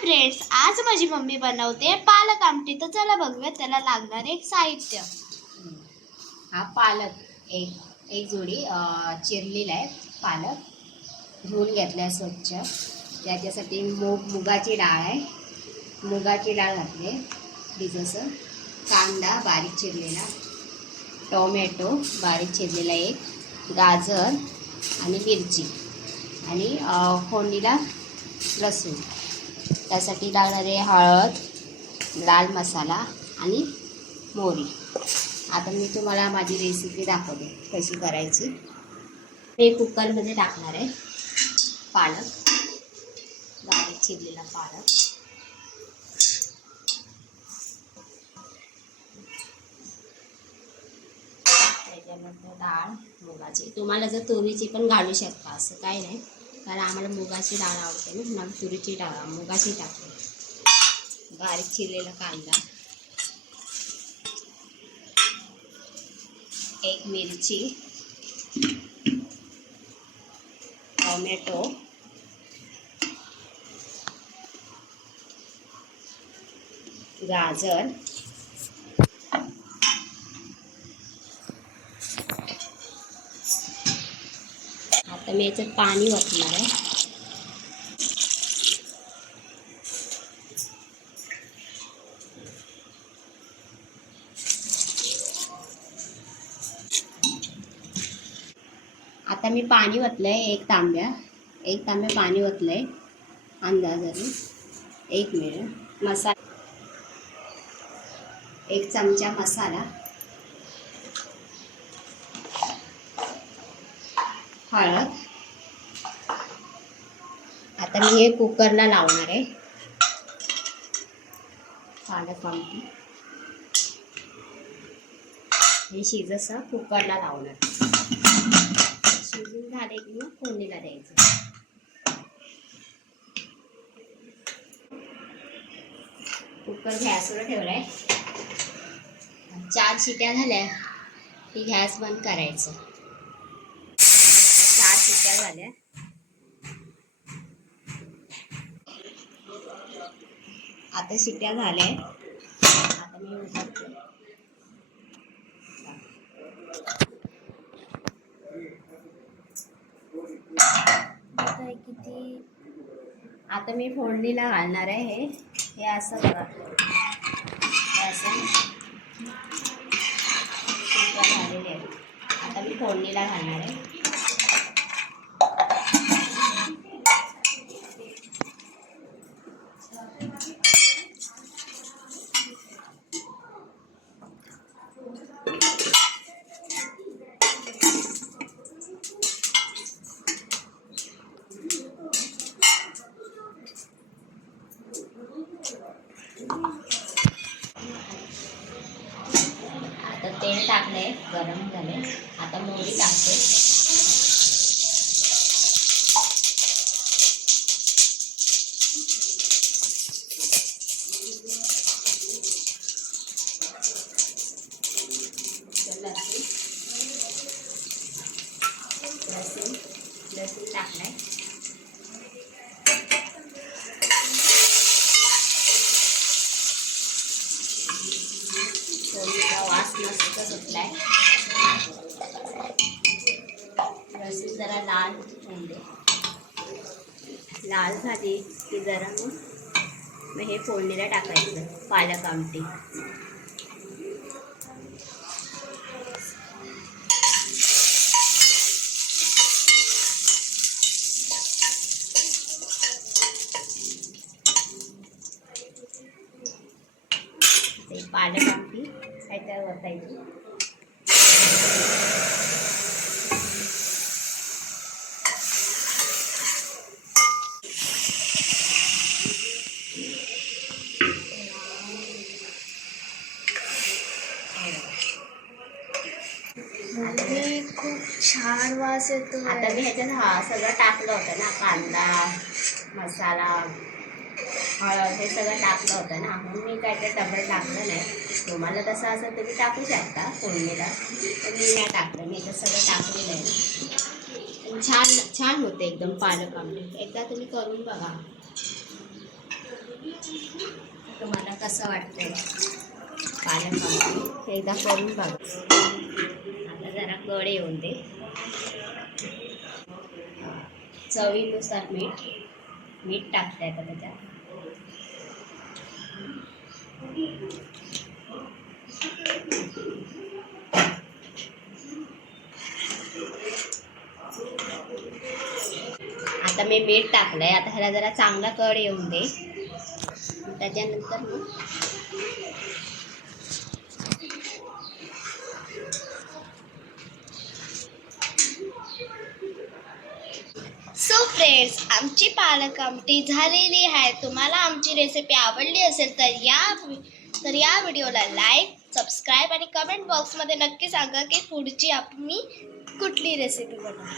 Friends आज माझी mummy बनवते पालक आमटी. तर चला बघूया त्याला लागणारे साहित्य. हा पालक एक एक जोडी अं, चिरलेला आहे पालक. धुवून घेतला आहे स्वच्छ. त्याच्यासाठी मूग मुगाची डाळ आहे. मुगाची डाळ घातली आहे. भिजसं कांदा बारीक चिरलेला. टोमॅटो बारीक चिरलेला एक. गाजर आणि मिरची. आणि अं, फोडणीला लसूण. त्यासाठी लागणारे हळद लाल मसाला आणि मोहरी. आता मी तुम्हाला माझी रेसिपी दाखवते कशी करायची. हे कुकरमध्ये टाकणार आहे पालक बारीक चिरलेला पालक. त्याच्यानंतर डाळ मुगाची. तुम्हाला जर तुरीची पण घालू शकता असं काही नाही. कारण आम्हाला मुगाची डाळ आवडते ना मग तुरीची डाळ मुगाची टाकते बारीक चिरलेला कांदा. एक मिरची. टोमॅटो. गाजर. मी याच्यात पाणी वापरणार आहे. आता मी पाणी ओतलंय एक तांब्या. एक तांब्या पाणी ओतलंय अंदाजाने. एक मिनिट. मसाला एक चमचा मसाला. हळद. आता मी हे कुकरला लावणार आहे. पालक आमटी हे शिजसं कुकरला लावणार शिजून झाले की मग फोडणीला द्यायचं. कुकर गॅसवर ठेवलाय. चार शिट्या झाल्या. की गॅस बंद करायचं. चार शिट्या झाल्या. आता शिट्या झाल्या आता मी उघडते. काय किती. आता मी फोडणीला घालणार आहे हे. हे असं बघा. हे असं. झालेले आहे आता मी फोडणीला घालणार आहे. आता तेल टाकलंय गरम झाले आता मोहरी टाकते. जरा लाल होऊन दे. लाल झाली की जरा मग हे फोडणीला टाकायचं पालक आमटी. ते पालक आमटी त्याच्यावर वतायची. खूप छान वास येतो आता मी ह्याच्यात हा सगळं टाकलं होतं ना कांदा मसाला हळद हे सगळं टाकलं होतं ना म्हणून मी काय ते डबल टाकलं नाही. तुम्हाला तसं असेल तुम्ही टाकू शकता फोडणीला. पण मी नाही टाकलं मी तर सगळं टाकलेलं आहे छान छान होते एकदम पालक आमटी. एकदा तुम्ही करून बघा. तुम्हाला कसं वाटतंय? पालक आमटी. एकदा करून बघा. आता जरा कळ येऊन दे. चवीनुसार मीठ मीठ टाकताय आता त्याच्यात. आता मी मीठ टाकलंय. आता ह्याला जरा चांगला कड येऊन दे. त्याच्यानंतर मग सो फ्रेंड्स आमची पालक आमटी झालेली आहे. तुम्हाला आमची रेसिपी आवडली असेल तर या तर या व्हिडिओला लाईक सबस्क्राईब आणि कमेंट बॉक्समध्ये नक्की सांगा की पुढची आम्ही कुठली रेसिपी बनवू?